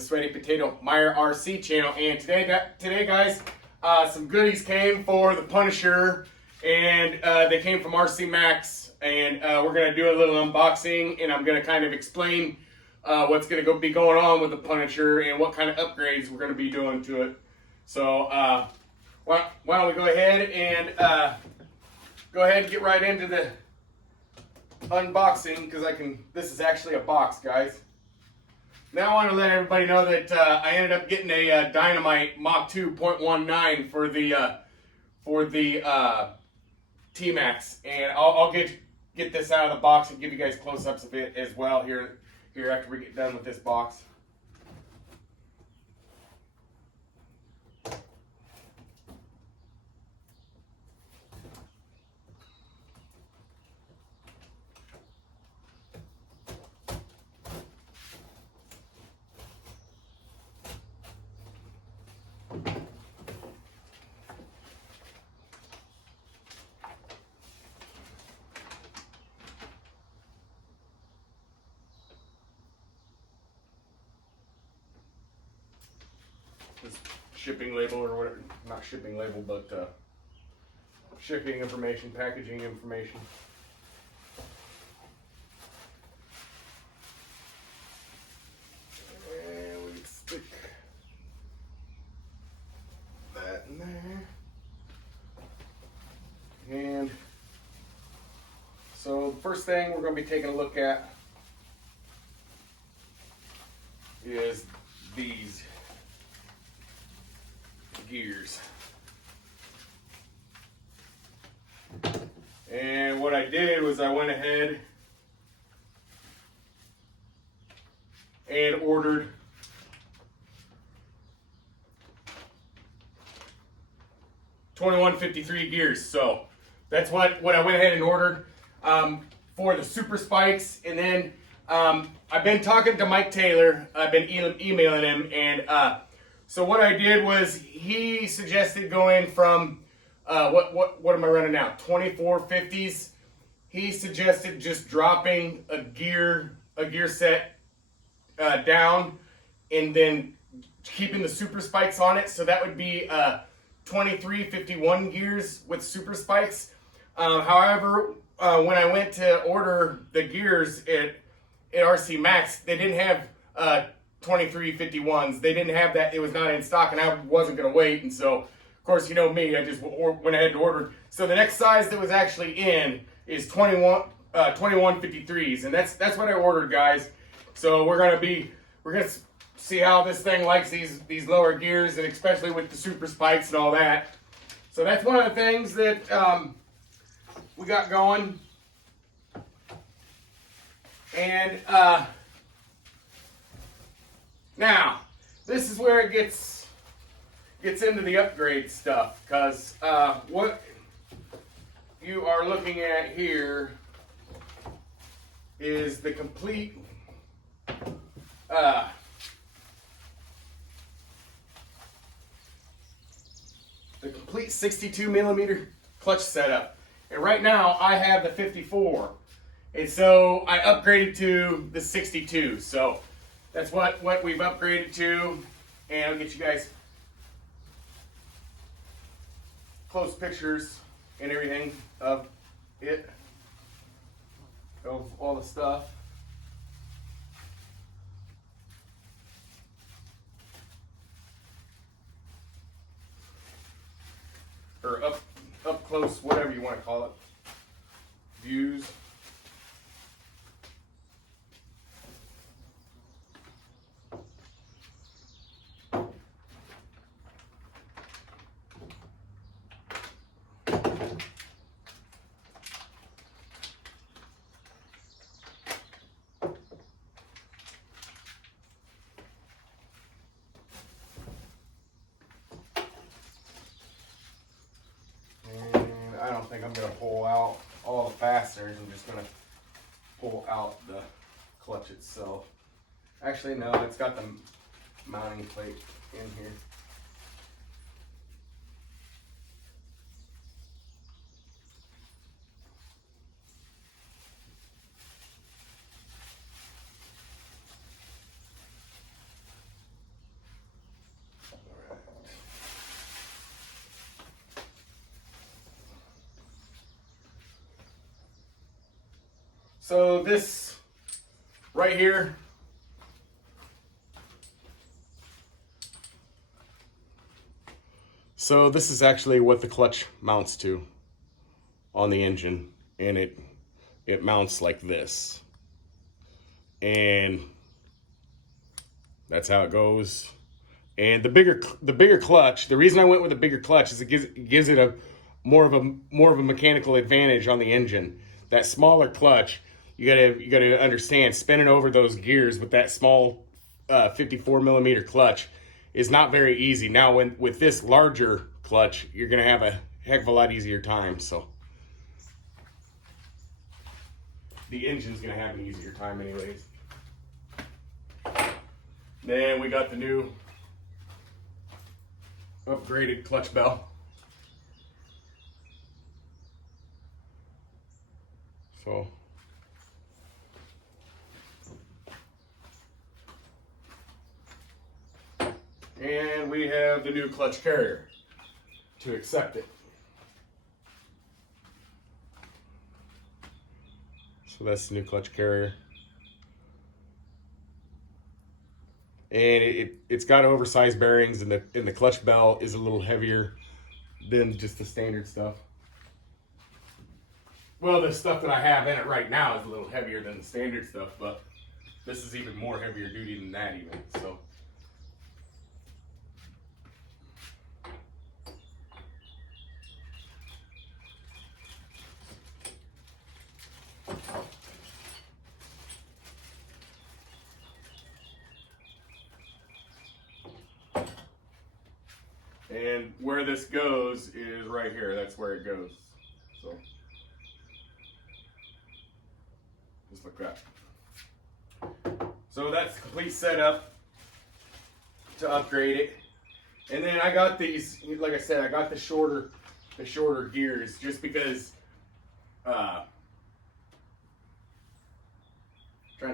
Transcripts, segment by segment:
the Sweaty Potato Meyer RC channel, and today guys, some goodies came for the Punisher, and they came from Rcmax, and we're gonna do a little unboxing, and I'm gonna kind of explain what's gonna be going on with the Punisher and what kind of upgrades we're gonna be doing to it. So why don't we go ahead and get right into the unboxing, because this is actually a box, guys. Now I want to let everybody know that I ended up getting a Dynamite Mach 2.19 for the Tmax, and I'll get this out of the box and give you guys close-ups of it as well here after we get done with this box. This shipping label or whatever, not shipping label, but shipping information, packaging information. And we stick that in there. And so the first thing we're going to be taking a look at is these gears. And what I did was I went ahead and ordered $21.53 gears. So that's what I went ahead and ordered for the super spikes. And then I've been talking to Mike Taylor. I've been emailing him, and so what I did was he suggested going from what am I running now? 2450s. He suggested just dropping a gear set down and then keeping the super spikes on it. So that would be 2351 gears with super spikes. However, when I went to order the gears at Rcmax, they didn't have 2351s. They didn't have that. It was not in stock, and I wasn't going to wait. And so, of course, you know me, I just went ahead and ordered. So the next size that was actually in is 2153s, and that's what I ordered, guys. So we're gonna see how this thing likes these lower gears, and especially with the super spikes and all that. So that's one of the things that we got going. And now, this is where it gets into the upgrade stuff, because what you are looking at here is the complete the complete 62 millimeter clutch setup. And right now I have the 54, and so I upgraded to the 62. So that's what we've upgraded to, and I'll get you guys close pictures and everything of it, of all the stuff. Or up close, whatever you want to call it, views. I think I'm going to pull out all the fasteners. I'm just going to pull out the clutch itself. Actually, no, it's got the mounting plate in here. So this right here, so this is actually what the clutch mounts to on the engine, and it mounts like this, and that's how it goes. And the bigger clutch, the reason I went with a bigger clutch is it gives it a more of a mechanical advantage on the engine. That smaller clutch, you gotta understand, spinning over those gears with that small 54 millimeter clutch is not very easy. Now with this larger clutch, you're gonna have a heck of a lot easier time. So the engine's gonna have an easier time anyways. Then we got the new upgraded clutch bell. So and we have the new clutch carrier to accept it. So that's the new clutch carrier. And it's got oversized bearings, and the clutch bell is a little heavier than just the standard stuff. Well, the stuff that I have in it right now is a little heavier than the standard stuff, but this is even more heavier duty than that even. So and where this goes is right here. That's where it goes. So just like that. So that's the complete setup to upgrade it. And then I got these, like I said, I got the shorter gears just because trying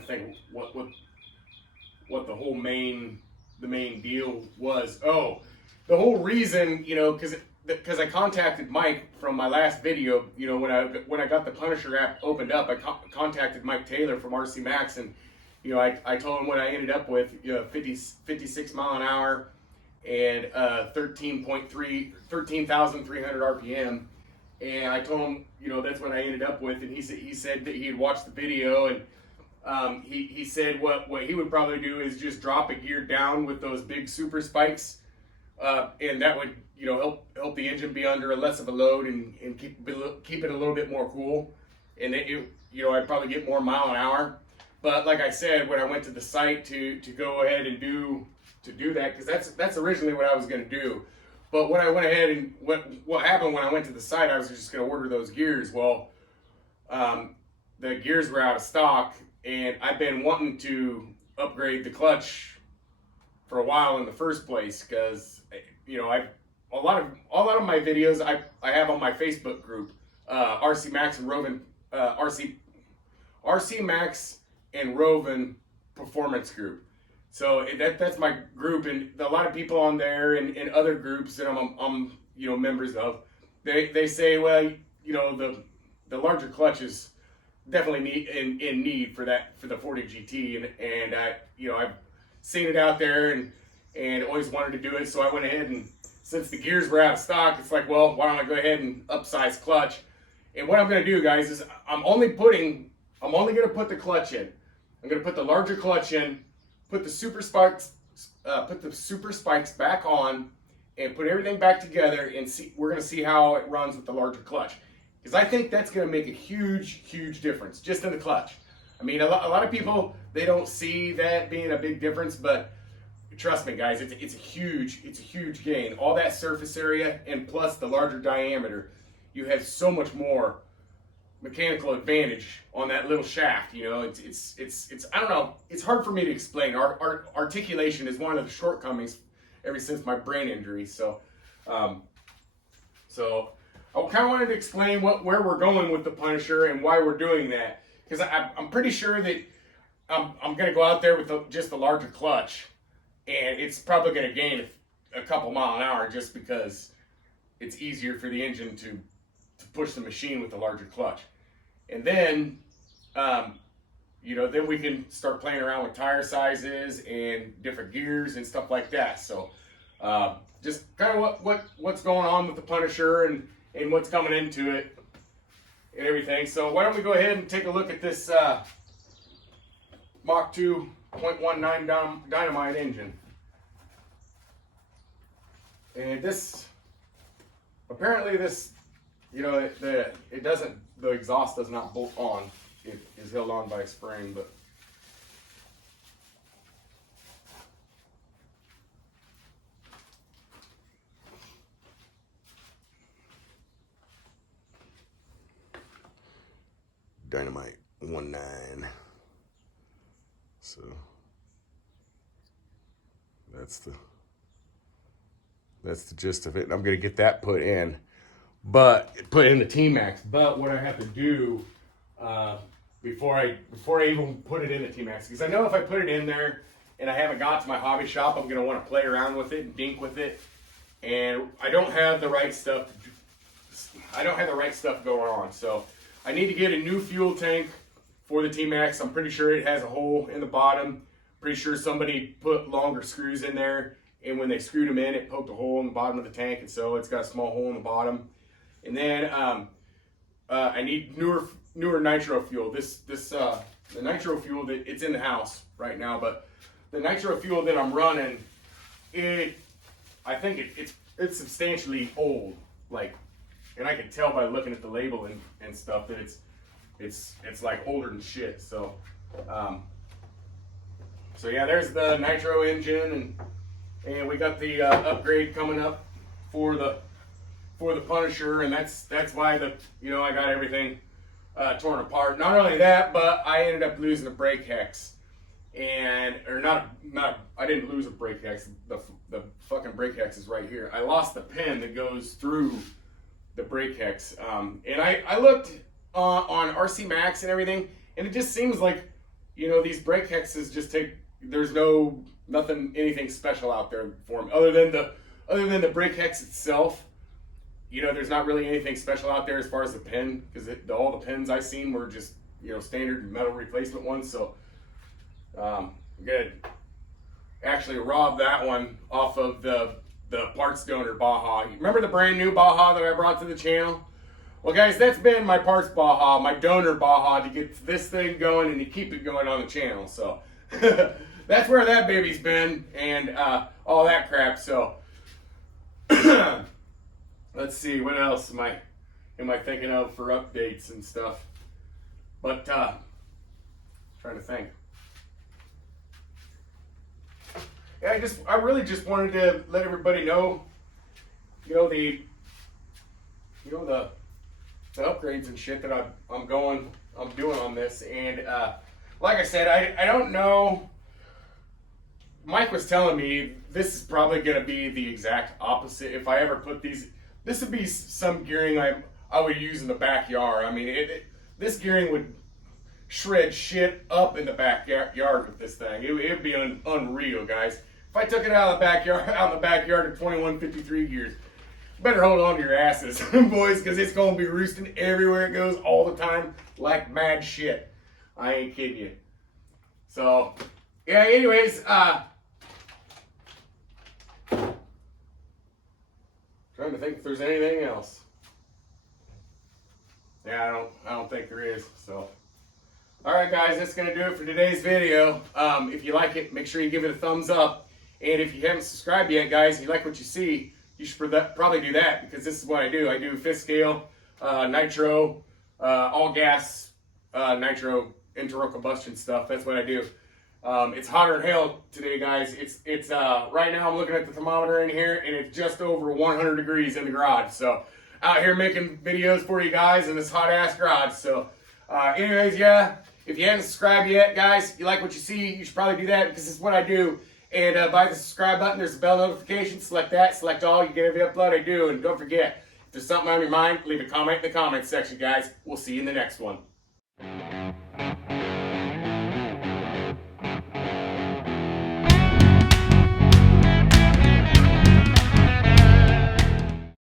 to think what the whole main deal was. Oh, the whole reason, you know, because I contacted Mike from my last video, you know, when I got the Punisher app opened up, I contacted Mike Taylor from Rcmax, and you know, I told him what I ended up with, you know, 56 mile an hour and 13,300 RPM, and I told him, you know, that's what I ended up with, and he said that he had watched the video, and he said what he would probably do is just drop a gear down with those big super spikes. And that would, you know, help the engine be under less of a load and keep it a little bit more cool. And you know, I'd probably get more mile an hour. But like I said, when I went to the site to go ahead and do that, because that's originally what I was going to do. But when I went ahead and what happened when I went to the site, I was just going to order those gears. Well, the gears were out of stock, and I've been wanting to upgrade the clutch for a while in the first place, because you know, a lot of my videos I have on my Facebook group, Rcmax and Roven, Rcmax and Roven Performance Group. So that's my group, and a lot of people on there and other groups that I'm you know, members of, they say, well, you know, the larger clutch is definitely in need for the 40 GT, and I, you know, I've seen it out there and always wanted to do it. So I went ahead, and since the gears were out of stock, it's like, well, why don't I go ahead and upsize clutch? And what I'm going to do, guys, is I'm only going to put the clutch in. I'm going to put the larger clutch in, put the super spikes back on, and put everything back together, and we're going to see how it runs with the larger clutch. Because I think that's going to make a huge difference just in the clutch. I mean, a lot of people, they don't see that being a big difference, but trust me, guys, it's a huge gain. All that surface area and plus the larger diameter, you have so much more mechanical advantage on that little shaft. You know, it's I don't know, it's hard for me to explain. Our articulation is one of the shortcomings ever since my brain injury. So I kind of wanted to explain where we're going with the Punisher and why we're doing that, because I'm pretty sure that I'm going to go out there with just the larger clutch, and it's probably going to gain a couple mile an hour just because it's easier for the engine to push the machine with the larger clutch. And then you know, then we can start playing around with tire sizes and different gears and stuff like that. So just kind of what's going on with the Punisher and what's coming into it and everything. So why don't we go ahead and take a look at this Mach 2.19 dynamite engine. And this, apparently this, you know, it doesn't, the exhaust does not bolt on. It is held on by a spring, but dynamite 19. So that's the gist of it. And I'm gonna get that put in, but put in the Tmax. But what I have to do before I even put it in the Tmax, because I know if I put it in there and I haven't got to my hobby shop, I'm gonna want to play around with it and dink with it, and I don't have the right stuff. I don't have the right stuff going on, so I need to get a new fuel tank for the Tmax. I'm pretty sure it has a hole in the bottom. Pretty sure somebody put longer screws in there, and when they screwed them in, it poked a hole in the bottom of the tank, and so it's got a small hole in the bottom. And then I need newer nitro fuel. The nitro fuel that it's in the house right now, but the nitro fuel that I'm running, I think it's substantially old. Like, and I can tell by looking at the label and stuff that it's like older than shit. So so yeah, there's the nitro engine, and we got the upgrade coming up for the Punisher, and that's why I got everything torn apart. Not only that, but I ended up losing a brake hex, I didn't lose a brake hex. The fucking brake hex is right here. I lost the pin that goes through the brake hex, and I looked on Rcmax and everything, and it just seems like, you know, these brake hexes just take. There's anything special out there for them other than the brake hex itself. You know, there's not really anything special out there as far as the pin, because all the pins I seen were just, you know, standard metal replacement ones. So I'm gonna actually rob that one off of the parts donor Baja. Remember the brand new Baja that I brought to the channel? Well, guys, that's been my parts Baja, my donor Baja, to get this thing going and to keep it going on the channel. So that's where that baby's been, and all that crap. So let's see, what else am I thinking of for updates and stuff? But trying to think. Yeah, I really just wanted to let everybody know, you know, the upgrades and shit that I'm doing on this. And like I said, I don't know. Mike was telling me this is probably going to be the exact opposite. If I ever put these, this would be some gearing I would use in the backyard. I mean, this gearing would shred shit up in the backyard with this thing. It would be unreal, guys. If I took it out in the backyard of 2153 gears, better hold on to your asses, boys, because it's going to be roosting everywhere it goes all the time like mad shit. I ain't kidding you. So, yeah, anyways, trying to think if there's anything else. Yeah, I don't think there is. So, all right, guys, that's gonna do it for today's video. If you like it, make sure you give it a thumbs up. And if you haven't subscribed yet, guys, and you like what you see, you should probably do that, because this is what I do. I do fifth scale, nitro, all gas, nitro, internal combustion stuff. That's what I do. It's hotter than hell today, guys. It's right now I'm looking at the thermometer in here, and it's just over 100 degrees in the garage. So out here making videos for you guys in this hot ass garage. So anyways, yeah, if you haven't subscribed yet, guys, you like what you see, you should probably do that, because it's what I do. And by the subscribe button, there's a bell notification. Select that, select all. You get every upload I do. And don't forget, if there's something on your mind, leave a comment in the comments section, guys. We'll see you in the next one.